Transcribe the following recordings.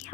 Yeah,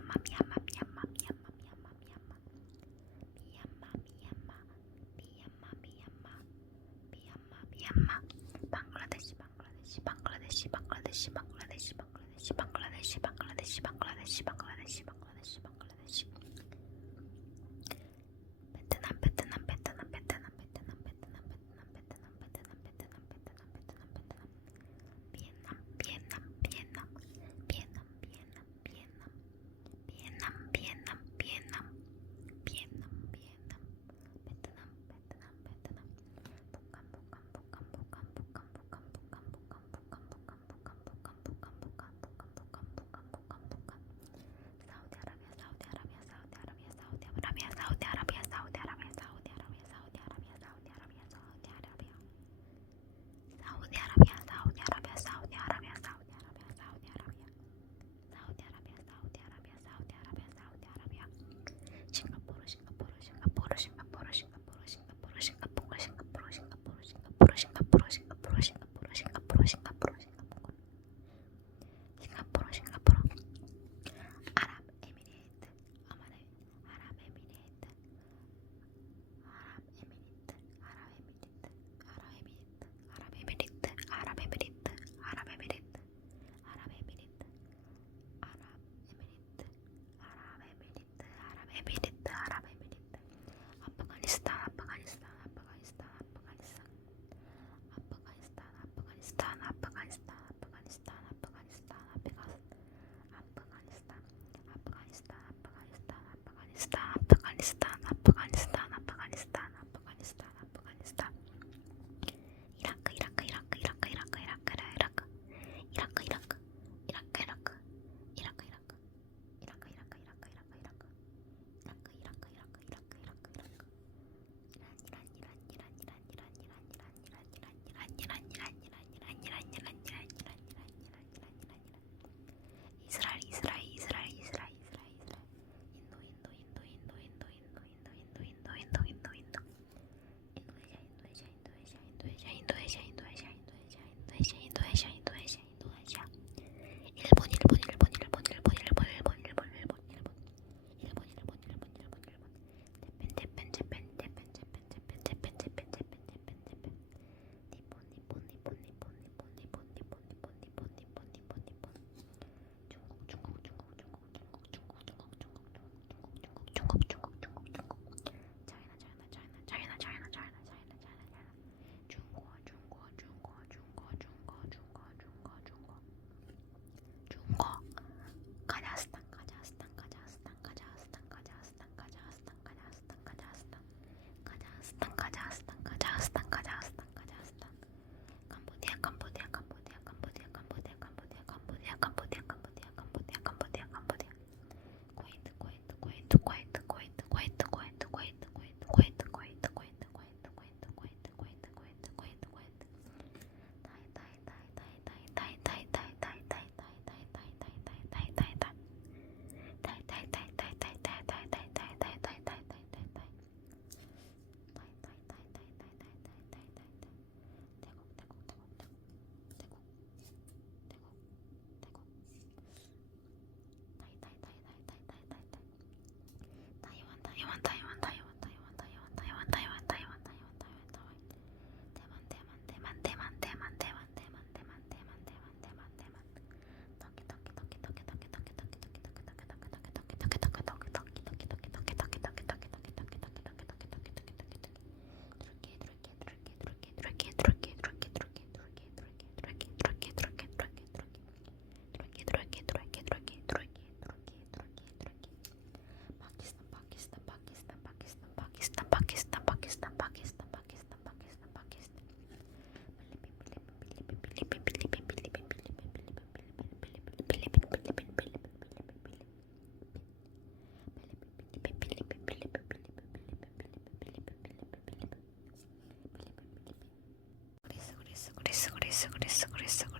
그랬어 그랬어 그랬어.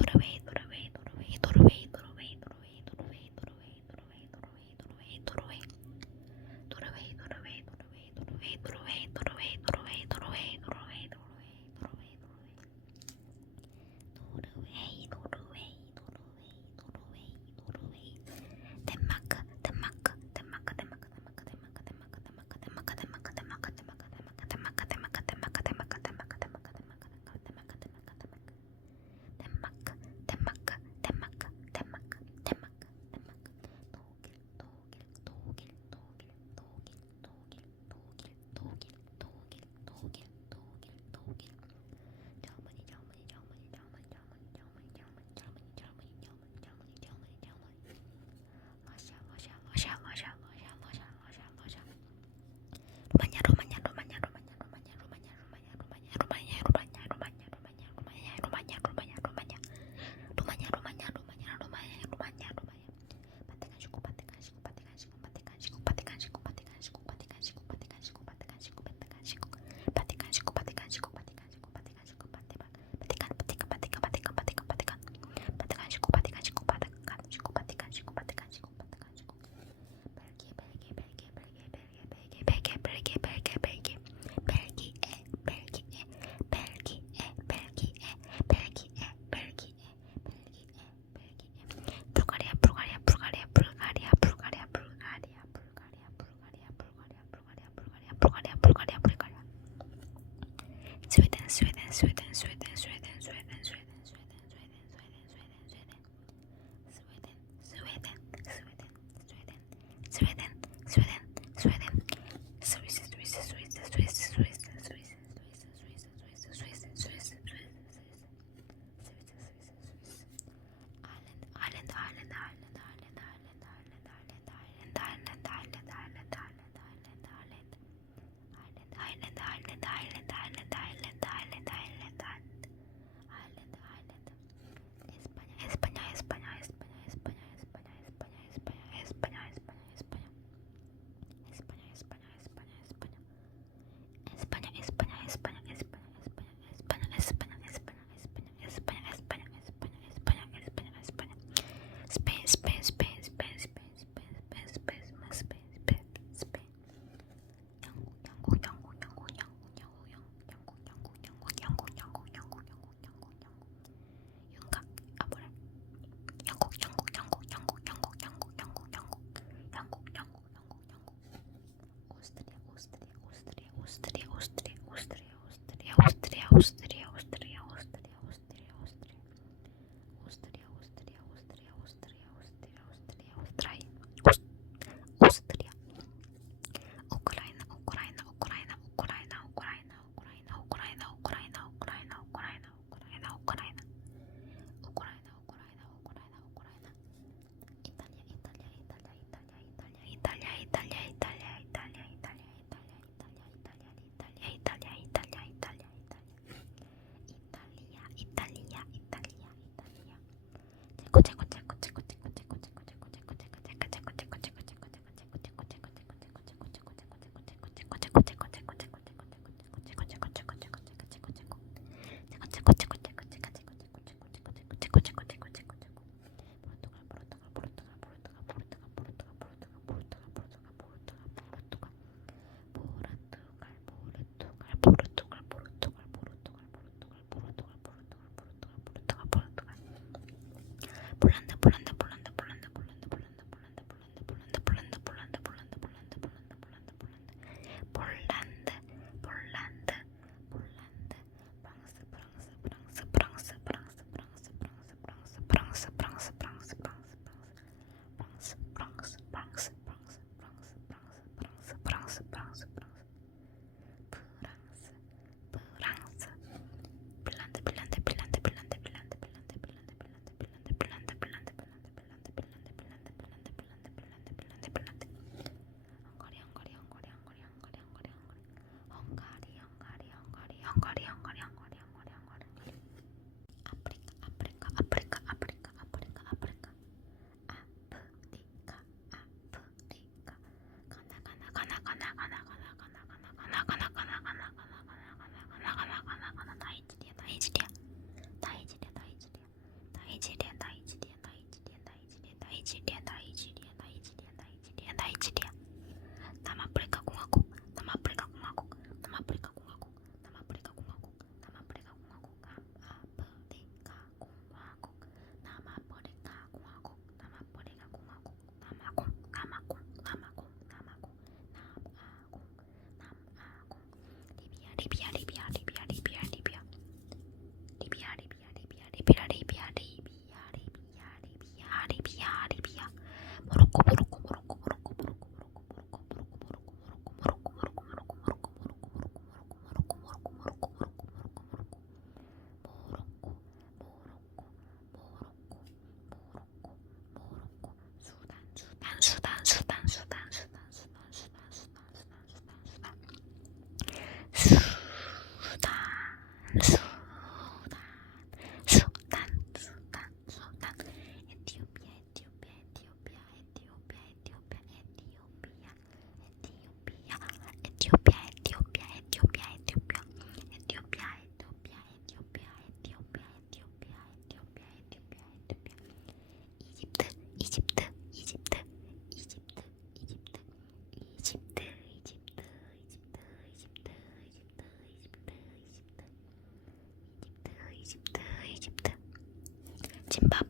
futura vez. புலந்த புலந்த aliviaré. 아침밥.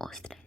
ostra.